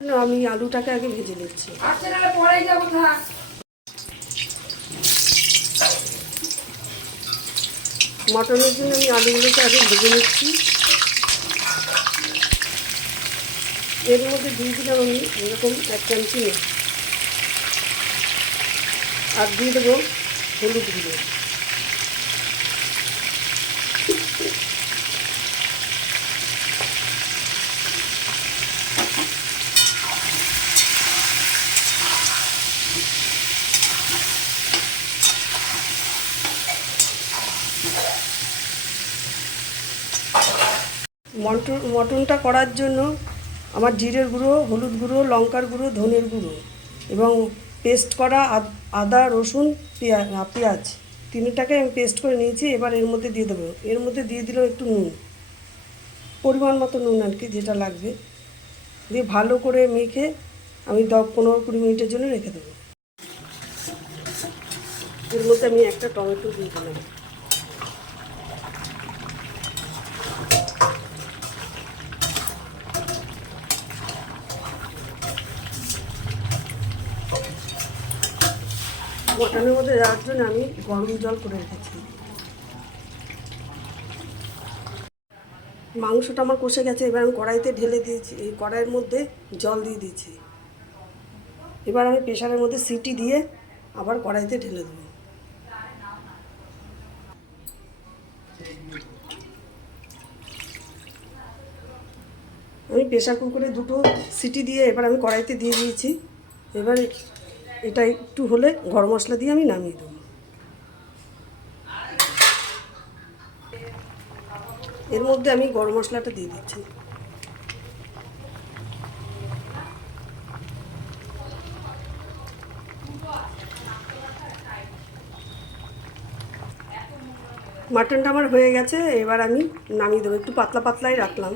আমি আলুটাকে আগে ভেজে নিচ্ছি। মটনের জন্য আমি আলুগুলোকে আগে ভেজে নিচ্ছি। এর মধ্যে দিয়ে দিলাম আমি এরকম 1 চামচি নুন, আর দিয়ে দেবো হলুদ গুঁড়ো। মটনটা করার জন্য আমার জিরের গুঁড়ো, হলুদ গুঁড়ো, লঙ্কার গুঁড়ো, ধনের গুঁড়ো এবং পেস্ট করা আদা, রসুন, পেঁয়াজ তিনটাকে আমি পেস্ট করে নিয়েছি। এবার এর মধ্যে দিয়ে দেবো। এর মধ্যে দিয়ে দিলাম একটু নুন, পরিমাণ মতো নুন আর কি, যেটা লাগবে। দিয়ে ভালো করে মেখে আমি 15-20 মিনিটের জন্য রেখে দেবো। এর মধ্যে আমি একটা টমেটো দিয়ে দিলাম। মটনের মধ্যে দেওয়ার জন্য আমি গরম জল করে রেখেছি। মাংসটা আমার কষে গেছে। এবার আমি কড়াইতে ঢেলে দিয়েছি। এই কড়াইয়ের মধ্যে জল দিয়ে দিয়েছি। এবার আমি প্রেশারের মধ্যে সিটি দিয়ে আবার কড়াইতে ঢেলে দেবো। আমি প্রেশার কুকারে 2টো সিটি দিয়ে এবার আমি কড়াইতে দিয়ে দিয়েছি। এবার এটা একটু হলে গরম মশলা দিয়ে আমি নামিয়ে দেবো। এর মধ্যে আমি গরম মশলাটা দিয়ে দিচ্ছি। মাটনটা আমার হয়ে গেছে। এবার আমি নামিয়ে দেবো। একটু পাতলা পাতলাই রাখলাম।